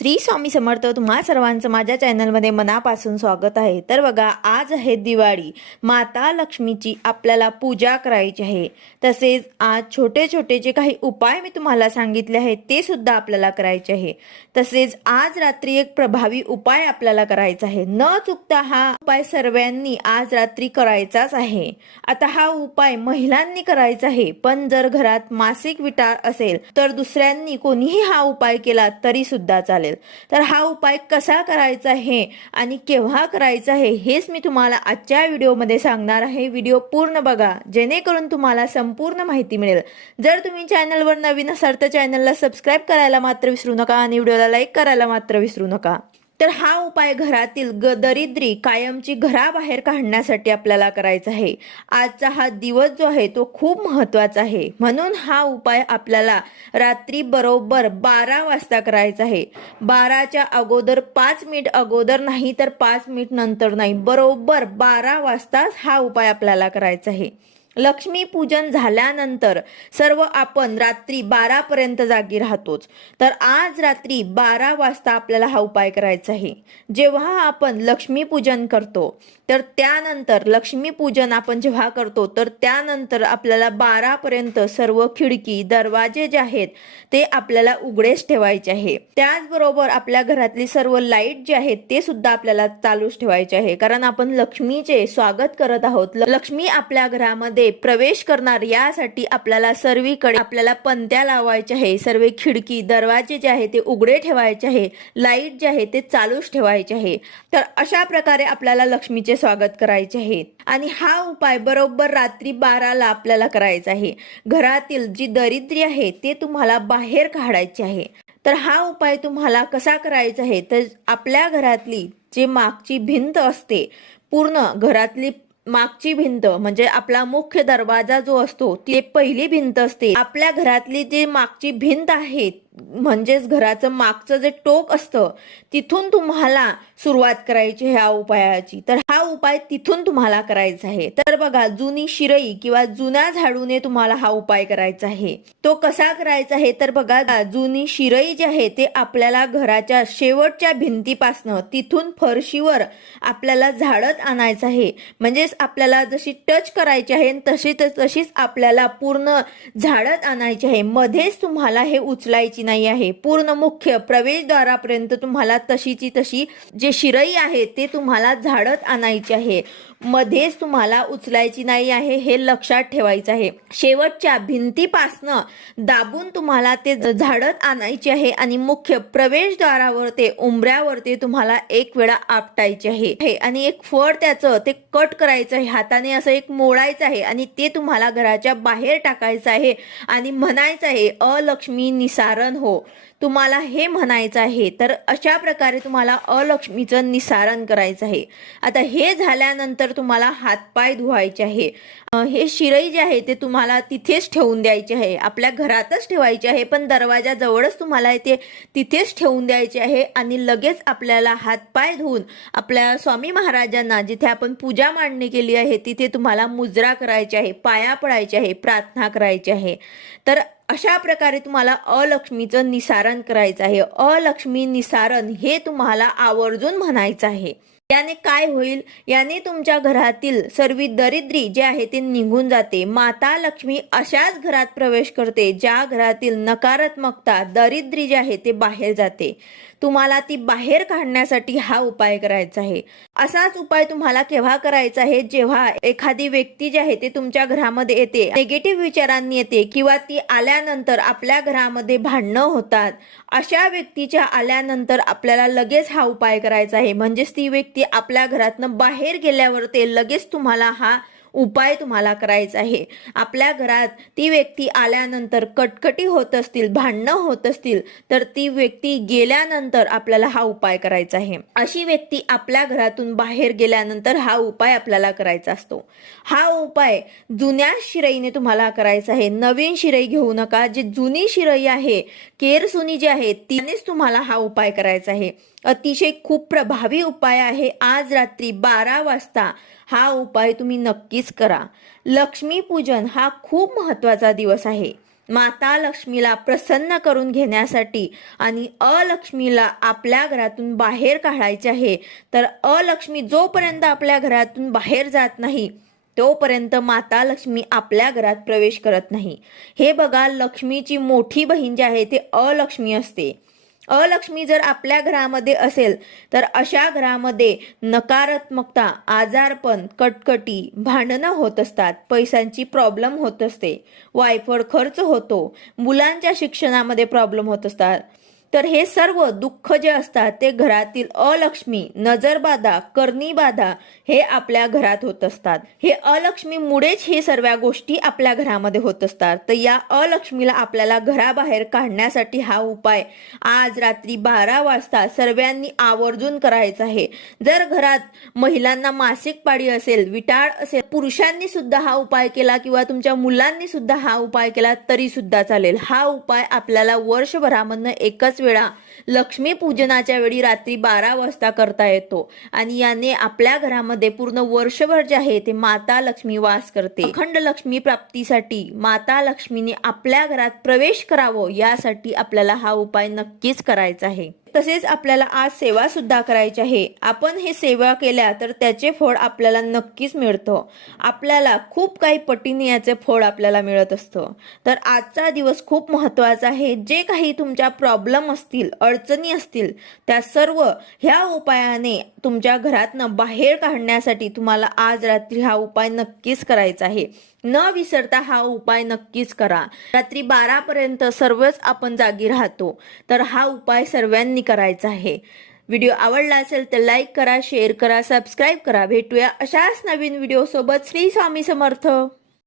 श्री स्वामी समर्थ तुम्हा सर्वांचं माझ्या चॅनलमध्ये मनापासून स्वागत आहे. तर बघा आज आहे दिवाळी. माता लक्ष्मीची आपल्याला पूजा करायची आहे. तसेच आज छोटे छोटे जे काही उपाय मी तुम्हाला सांगितले आहेत ते सुद्धा आपल्याला करायचे आहे. तसेच आज रात्री एक प्रभावी उपाय आपल्याला करायचा आहे. न चुकता हा उपाय सर्वांनी आज रात्री करायचाच आहे. आता हा उपाय महिलांनी करायचा आहे. पण जर घरात मासिक विटार असेल तर दुसऱ्यांनी कोणीही हा उपाय केला तरी सुद्धा चालेल. तर हा उपाय कसा करायचा आहे आणि केव्हा करायचा आहे हेच मी तुम्हाला आजच्या व्हिडिओमध्ये सांगणार आहे. व्हिडिओ पूर्ण बघा जेणेकरून तुम्हाला संपूर्ण माहिती मिळेल. जर तुम्ही चॅनलवर नवीन असाल तर चॅनलला सबस्क्राईब करायला मात्र विसरू नका आणि व्हिडिओला लाईक करायला मात्र विसरू नका. तर हा उपाय घरातील ग दरिद्री कायमची घराबाहेर काढण्यासाठी आपल्याला करायचा आहे. आजचा हा दिवस जो आहे तो खूप महत्त्वाचा आहे. म्हणून हा उपाय आपल्याला रात्री बरोबर बारा वाजता करायचा आहे. बाराच्या अगोदर पाच मिनिट अगोदर नाही तर पाच मिनिट नंतर नाही. बरोबर बारा वाजताच हा उपाय आपल्याला करायचा आहे. लक्ष्मी पूजन झाल्यानंतर सर्व आपण रात्री बारा पर्यंत जागी राहतोच. तर आज रात्री बारा वाजता आपल्याला हा उपाय करायचा आहे. जेव्हा आपण लक्ष्मी पूजन करतो तर त्यानंतर लक्ष्मी पूजन आपण जेव्हा करतो तर त्यानंतर आपल्याला बारापर्यंत सर्व खिडकी दरवाजे जे आहेत ते आपल्याला उघडेच ठेवायचे आहे. त्याचबरोबर आपल्या घरातली सर्व लाइट जे आहेत ते सुद्धा आपल्याला चालूच ठेवायचे आहे. कारण आपण लक्ष्मीचे स्वागत करत आहोत. लक्ष्मी आपल्या घरामध्ये प्रवेश करणार यासाठी आपल्याला सर्वीकडे आपल्याला पंत्या लावायच्या आहे. सर्व खिडकी दरवाजे जे आहे ते उघडे ठेवायचे आहे. लाइट जे आहे ते चालूच ठेवायचे आहे. तर अशा प्रकारे आपल्याला लक्ष्मीचे स्वागत करायचे आहे. आणि हा उपाय बरोबर रात्री बाराला आपल्याला करायचा आहे. घरातील जी दरिद्री आहे ते तुम्हाला बाहेर काढायचे आहे. तर हा उपाय तुम्हाला कसा करायचा आहे? तर आपल्या घरातली जे मागची भिंत असते पूर्ण घरातली मागची भिंत म्हणजे आपला मुख्य दरवाजा जो असतो ती पहिली भिंत असते. आपल्या घरातली जी मागची भिंत आहे म्हणजेच घराचं मागचं जे टोक असतं तिथून तुम्हाला सुरुवात करायची ह्या उपायाची. तर हा उपाय तिथून तुम्हाला करायचा आहे. तर बघा जुनी शिरई किंवा जुन्या झाडूने तुम्हाला हा उपाय करायचा आहे. तो कसा करायचा आहे? तर बघा जुनी शिरई जी आहे ते आपल्याला घराच्या शेवटच्या भिंतीपासनं तिथून फरशीवर आपल्याला झाडत आणायचं आहे. म्हणजेच आपल्याला जशी टच करायची आहे तशी तशीच आपल्याला पूर्ण झाडत आणायची आहे. मध्येच तुम्हाला हे उचलायची नाही आहे. पूर्ण मुख्य प्रवेशद्वारापर्यंत तुम्हाला तशीची तशी जे शिरई आहे ते तुम्हाला झाडत आणायची आहे. मध्येच तुम्हाला उचलायची नाही आहे हे लक्षात ठेवायचं आहे. शेवटच्या भिंतीपासनं दाबून तुम्हाला ते झाडत आणायचे आहे आणि मुख्य प्रवेशद्वारावर ते उंबऱ्यावर ते तुम्हाला एक वेळा आपटायचे आहे. आणि एक फळ त्याचं ते कट करायचं आहे. हाताने असं एक मोडायचं आहे आणि ते तुम्हाला घराच्या बाहेर टाकायचं आहे आणि म्हणायचं आहे अलक्ष्मी निसारण हो. तुम्हाला हे म्हणायचं आहे तर अशा प्रकारे तुम्हाला अलक्ष्मीचं निसारण करायचं आहे. आता हे झाल्यानंतर तुम्हाला हातपाय धुवायचे आहे. हे शिरई जे आहे ते तुम्हाला तिथेच ठेवून द्यायचे आहे. आपल्या घरातच ठेवायचे आहे पण दरवाजाजवळच तुम्हाला ते तिथेच ठेवून द्यायचे आहे आणि लगेच आपल्याला हातपाय धुवून आपल्या स्वामी महाराजांना जिथे आपण पूजा मांडणी केली आहे तिथे तुम्हाला मुजरा करायची आहे पाया पडायचे आहे प्रार्थना करायची आहे. तर अशा प्रकारे तुम्हाला अलक्ष्मीचं निसारण करायचं आहे. अलक्ष्मी निसारण हे तुम्हाला आवर्जून म्हणायचं आहे. याने काय होईल? याने तुमच्या घरातील सर्व दरिद्री जे आहे ते निघून जाते. माता लक्ष्मी अशाच घरात प्रवेश करते ज्या घरातील नकारात्मकता दरिद्री जे आहे ते बाहेर जाते. तुम्हाला ती बाहेर काढण्यासाठी हा उपाय करायचा आहे. असाच उपाय तुम्हाला केव्हा करायचा आहे? जेव्हा एखादी व्यक्ती जी आहे ते तुमच्या घरामध्ये येते निगेटिव्ह विचारांनी येते किंवा ती आल्यानंतर आपल्या घरामध्ये भांडणं होतात अशा व्यक्तीच्या आल्यानंतर आपल्याला लगेच हा उपाय करायचा आहे. म्हणजेच ती व्यक्ती आपल्या घरातनं बाहेर गेल्यावर ते लगेच तुम्हाला हा उपाय तुम्हाला करायचा आहे. आपल्या घरात ती व्यक्ती आल्यानंतर कटकटी होत असतील भांडणं होत असतील तर ती व्यक्ती गेल्यानंतर आपल्याला हा उपाय करायचा आहे. अशी व्यक्ती आपल्या घरातून बाहेर गेल्यानंतर हा उपाय आपल्याला करायचा असतो. हा उपाय जुन्या शिरईने तुम्हाला करायचा आहे. नवीन शिरई घेऊ नका. जी जुनी शिरई आहे केरसुनी जी आहे तिनेच तुम्हाला हा उपाय करायचा आहे. अतिशय खूप प्रभावी उपाय आहे. आज रात्री बारा वाजता हा उपाय तुम्ही नक्कीच करा. लक्ष्मीपूजन हा खूप महत्त्वाचा दिवस आहे. माता लक्ष्मीला प्रसन्न करून घेण्यासाठी आणि अलक्ष्मीला आपल्या घरातून बाहेर काढायचे आहे तर अलक्ष्मी जोपर्यंत आपल्या घरातून बाहेर जात नाही तोपर्यंत माता लक्ष्मी आपल्या घरात प्रवेश करत नाही. हे बघा लक्ष्मीची मोठी बहीण जी आहे ते अलक्ष्मी असते. अलक्ष्मी जर आपल्या घरामध्ये असेल तर अशा घरामध्ये नकारात्मकता आजारपण कटकटी भांडणं होत असतात. पैशांची प्रॉब्लेम होत असते. वायफळ खर्च होतो. मुलांच्या शिक्षणामध्ये प्रॉब्लेम होत असतात. तर हे सर्व दुःख जे असतात ते घरातील अलक्ष्मी नजरबाधा करणीबाधा हे आपल्या घरात होत असतात. हे अलक्ष्मीमुळेच हे सर्व गोष्टी आपल्या घरामध्ये होत असतात. तर या अलक्ष्मीला आपल्याला घराबाहेर काढण्यासाठी हा उपाय आज रात्री बारा वाजता सर्वांनी आवर्जून करायचा आहे. जर घरात महिलांना मासिक पाळी असेल विटाळ असेल पुरुषांनी सुद्धा हा उपाय केला किंवा तुमच्या मुलांनी सुद्धा हा उपाय केला तरी सुद्धा चालेल. हा उपाय आपल्याला वर्षभरामधनं एकच वेळा लक्ष्मी पूजनाच्या वेळी रात्री बारा वाजता करता येतो. आणि याने आपल्या घरामध्ये पूर्ण वर्षभर जे आहे ते माता लक्ष्मी वास करते. अखंड लक्ष्मी प्राप्तीसाठी माता लक्ष्मीने आपल्या घरात प्रवेश करावं यासाठी आपल्याला हा उपाय नक्कीच करायचा आहे. तसेच आपल्याला आज सेवा सुद्धा करायची आहे. आपण हे सेवा केल्या तर त्याचे फळ आपल्याला नक्कीच मिळतं. आपल्याला खूप काही पटीने याचे फळ आपल्याला मिळत असतं. तर आजचा दिवस खूप महत्त्वाचा आहे. जे काही तुमच्या प्रॉब्लेम असतील अडचणी असतील त्या सर्व ह्या उपायाने तुमच्या घरातनं बाहेर काढण्यासाठी तुम्हाला आज रात्री हा उपाय नक्कीच करायचा आहे. न विसरता हा उपाय नक्कीच करा. रात्री बारापर्यंत सर्वच आपण जागी राहतो तर हा उपाय सर्वांनी करायचा आहे. व्हिडिओ आवडला असेल तर लाईक करा शेअर करा सबस्क्राईब करा. भेटूया अशाच नवीन व्हिडिओसोबत. श्री स्वामी समर्थ.